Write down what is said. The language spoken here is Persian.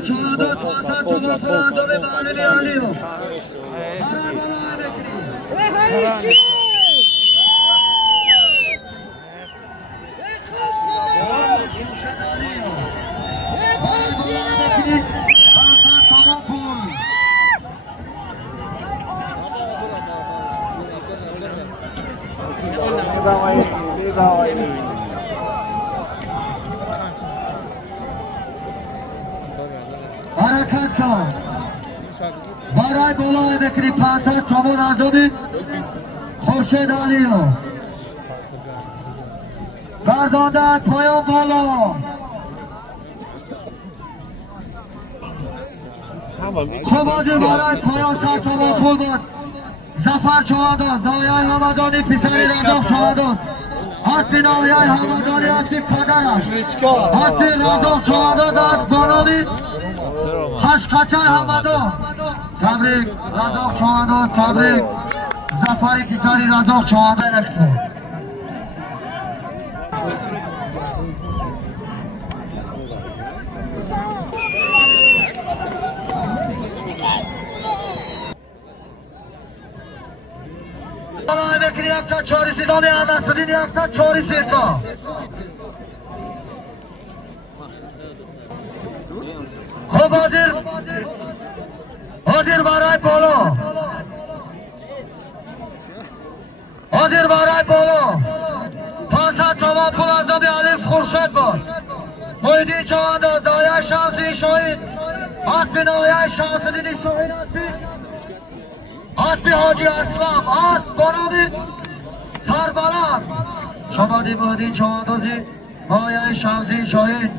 چهارده پانصد تومان پول داره معلمی علیو برای بالا بکری حرکت کن برای بالا بکری 500 تومان ارزانی خورشید علیو گرداندن پایان بالا خوبادی برای پایان 100 تومان پول بود زفر چهادان دایه همدانی پسری رزاق چهادان حتی نایه همدانی حتی پدرش حتی رزاق چهادان از بانانی خشکچه همدان تبریک رزاق چهادان تبریک زفری پسری رزاق چهادان اکتون بالا بکری یکتا چهاری دامی احمدسدین یکتا چهاری سیرکا خوب حاضر برای بالا حاضر برای بالا 500 تومان پول از دامی علیف خورشید باد محیدین چوانداز دایه شمسی شاهید حسبی نایه شمسدین شاهید حسبی حاجی اسلام حسب بانامی سربلند شمادی محیدین چواندازی نایه شمسی شاهید